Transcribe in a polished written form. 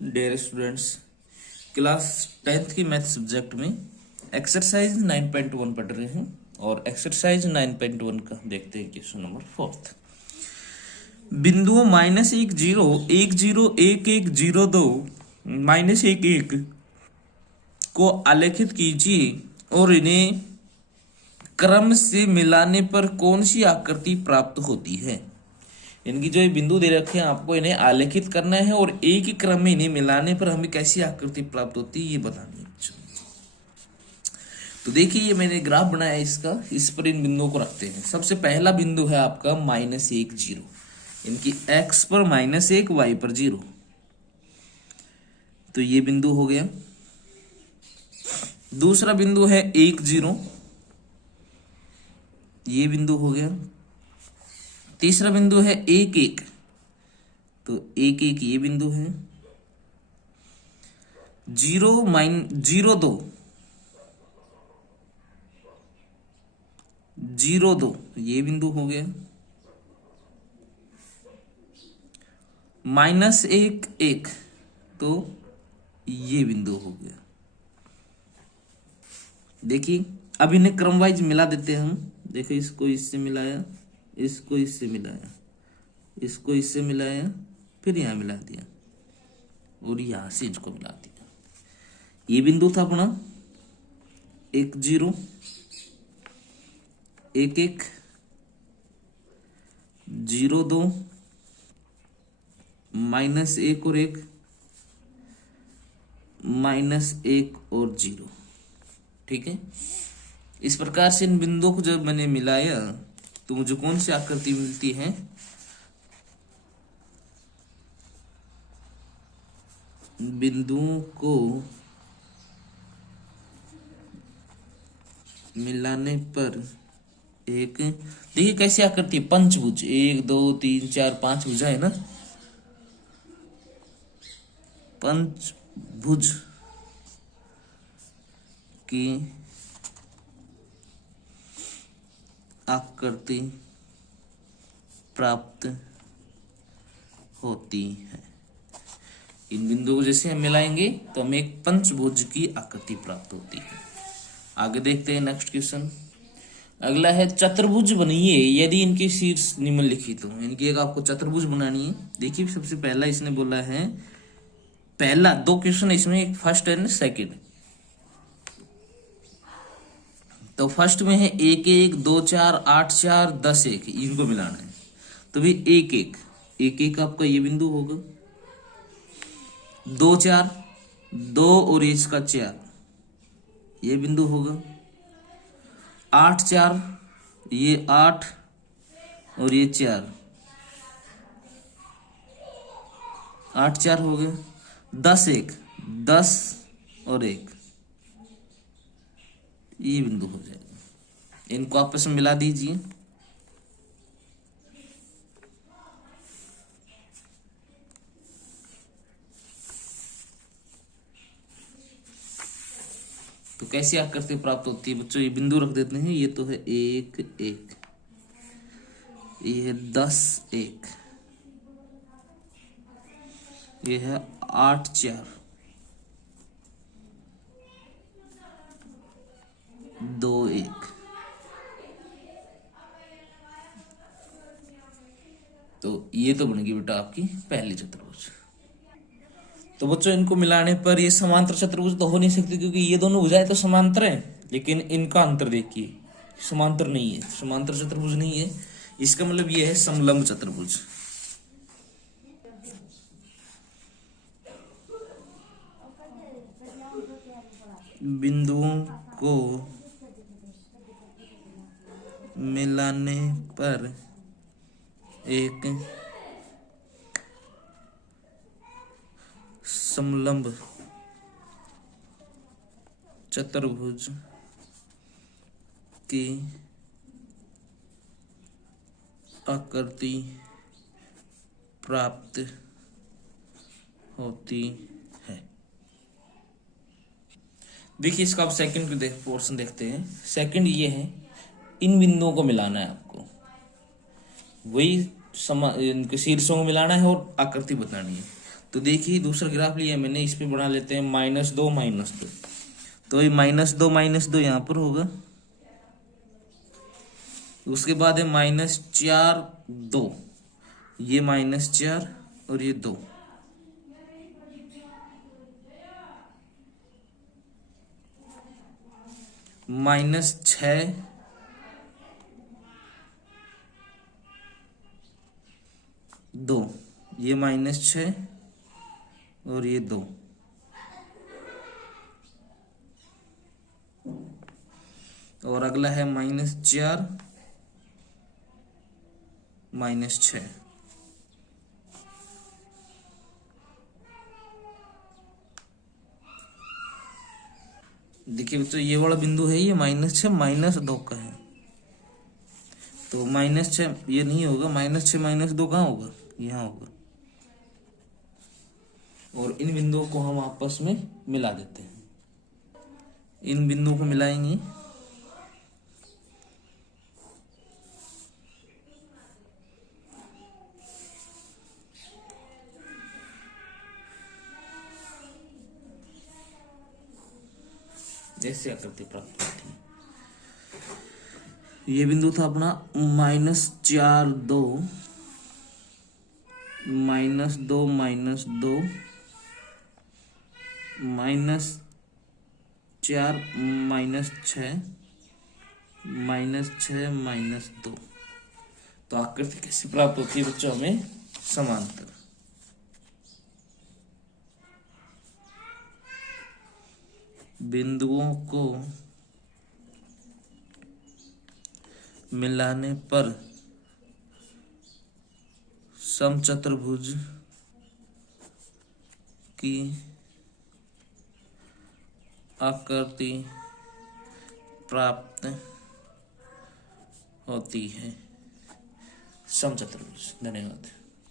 Dear students, class 10th की math subject में exercise 9.1 पढ़ रहे हैं और एक्सरसाइज 9.1 का देखते हैं क्वेश्चन नंबर 4। बिंदुओं -1 0 1 0 1 1 0 2 -1 1 को आलेखित कीजिए और इन्हें क्रम से मिलाने पर कौन सी आकृति प्राप्त होती है। इनकी जो ये बिंदु दे रखे हैं आपको इन्हें आलेखित करना है और एक ही क्रम में इन्हें मिलाने पर हमें कैसी आकृति प्राप्त होती है ये बतानी है। तो देखिए ये मैंने ग्राफ बनाया है इसका, इस पर इन बिंदुओं को रखते हैं। सबसे पहला बिंदु है आपका -1 0, इनकी x पर -1 y पर 0, तो ये बिंदु हो गया। दूसरा बिंदु है 1 0, ये बिंदु हो गया। तीसरा बिंदु है 1 1, तो 1 1 ये बिंदु है। 0 2 0 2 ये बिंदु हो गया। -1 1, तो ये बिंदु हो गया। देखिए अब इन्हें क्रम वाइज मिला देते हैं हम। देखो इसको इससे मिलाया, इसको इससे मिलाया, इसको इससे मिलाया, फिर यहां मिला दिया और यहां से इसको मिला दिया। ये बिंदु था अपना 1 0 1 1 0 2 -1 और 1 -1 और 0। ठीक है, इस प्रकार से इन बिंदुओं को जब मैंने मिलाया तो मुझे कौन सी आकृति मिलती है। बिंदुओं को मिलाने पर एक, देखिए कैसी आकृति, पंचभुज, 1 2 3 4 5 भुजा है ना, पंचभुज की आकृति प्राप्त होती है। इन बिंदुओं को जैसे हम मिलाएंगे तो हमें एक पंचभुज की आकृति प्राप्त होती है। आगे देखते हैं नेक्स्ट क्वेश्चन। अगला है चतुर्भुज बनिए यदि इनके शीर्ष निम्नलिखित हो। इनकी एक आपको चतुर्भुज बनानी है। देखिए सबसे पहला इसने बोला है, पहला 2 क्वेश्चन इसमें, एक फर्स्ट एंड सेकंड। तो फर्स्ट में है 1 1 2 4 8 4 10 1, इनको मिलाना है। तो भी 1 1 1 1 आपका ये बिंदु होगा। 2 4 2 और इसका 4 ये बिंदु होगा। 8 4 ये 8 और ये 4, 8 4 हो गया। 10 1 10 और 1 ये बिंदु हो जाएगा। इनको आपस में मिला दीजिए। तो कैसी आकृति प्राप्त होती है बच्चों, ये बिंदु रख देते हैं। ये तो है 1 1, ये है 10 1, ये है 8 4 2 1। तो ये तो बनेगी बेटा आपकी पहली चतुर्भुज। तो बच्चों इनको मिलाने पर ये समांतर चतुर्भुज तो हो नहीं सकती, क्योंकि ये दोनों भुजाएं तो समांतर हैं, लेकिन इनका अंतर देखिए, समांतर नहीं है, समांतर चतुर्भुज नहीं है। इसका मतलब ये है समलंब चतुर्भुज। बिंदुओं को मिलाने पर एक समलंब चतुर्भुज की आकृति प्राप्त होती है। देखिए इसका आप सेकंड पोर्शन देखते हैं। सेकंड ये है, इन बिंदुओं को मिलाना है आपको, वही इनके शीर्षों को मिलाना है और आकृति बतानी है। तो देखिए दूसरा ग्राफ लिया मैंने, इस पे बना लेते हैं -2 -2। तो ये -2 यहाँ पर होगा, उसके बाद है -4 2, ये -4 और ये 2, -6 2, ये -6 और ये 2, और अगला है -4 -6। देखिए बच्चों ये वाला बिंदु है, ये -6 -2 का है, तो -6 ये नहीं होगा, -6 -2 कहाँ होगा, यहाँ होगा। और इन बिंदुओं को हम आपस में मिला देते हैं, इन बिंदुओं को मिलाएंगे, ऐसे आकृति प्राप्त होती है। ये बिंदु था अपना -4 2 -2 -2 -4 -6 -2। तो आकृति कैसे प्राप्त होती है बच्चों, हमें समांतर। बिंदुओं को मिलाने पर समचतुर्भुज की आकृति प्राप्त होती है। समचतुर्भुज। धन्यवाद।